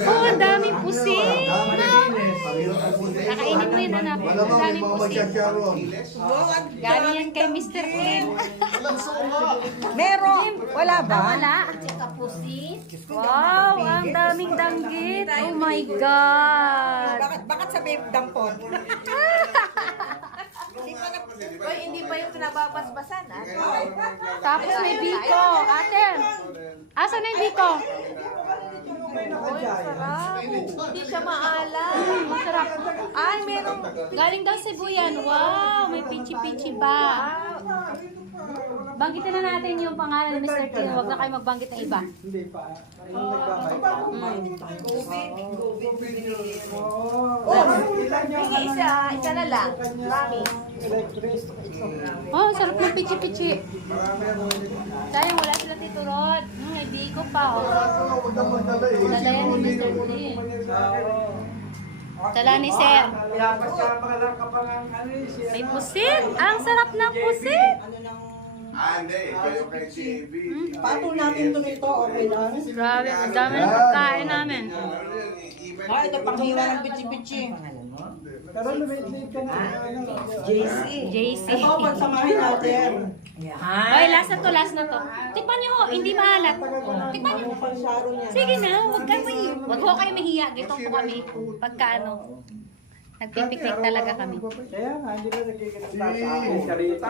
Oh, ang daming pusit. Kakainin mo yun, anak. Ang daming pusit. Galing yan kay Mr. Clean. Meron. Wala ba? Wala. Wow, ang daming danggit. Oh my God. Bakit sabi dampot? Oy, hindi pa yung pinababasbasan, ah. Tapos may biko. Ate, asan na yung biko? Oy, sarap. Hindi siya maalat. Masarap. Ay, meron. Galing daw Cebu yan. Wow, may pichi-pichi ba? Banggitin na natin yung pangalan ni Mr. Clean. Huwag na kayo magbanggit ng iba. Hindi pa. Anong nagbabay? Sige, isa na lang. Promise. Oh, sarap ng pichi-pichi. Sayang, wala sila Tito Rod. May biko pa, oh. Dala yan ni Mr. Clean. Dala ni Sir. May pusit. Ang sarap ng pusit. Hindi. Kayo kay JB. Pato natin ito nito, okay lang. Grabe, ang dami ng pagkain namin. Ah, ito panghiwa ng pichi-pichi. Pero lumit-lit ka na. JC. Ito, pagsamahin natin. Ay, last na to. Tikman niyo ho, hindi maalat. Tikman niyo. Pansaro niya. Sige na, huwag ho kayo mahiya. Gitong po kami. Pagka ano, nagpipiknik talaga kami. Kaya nga, hindi ka nagkikita sa akin. Karita.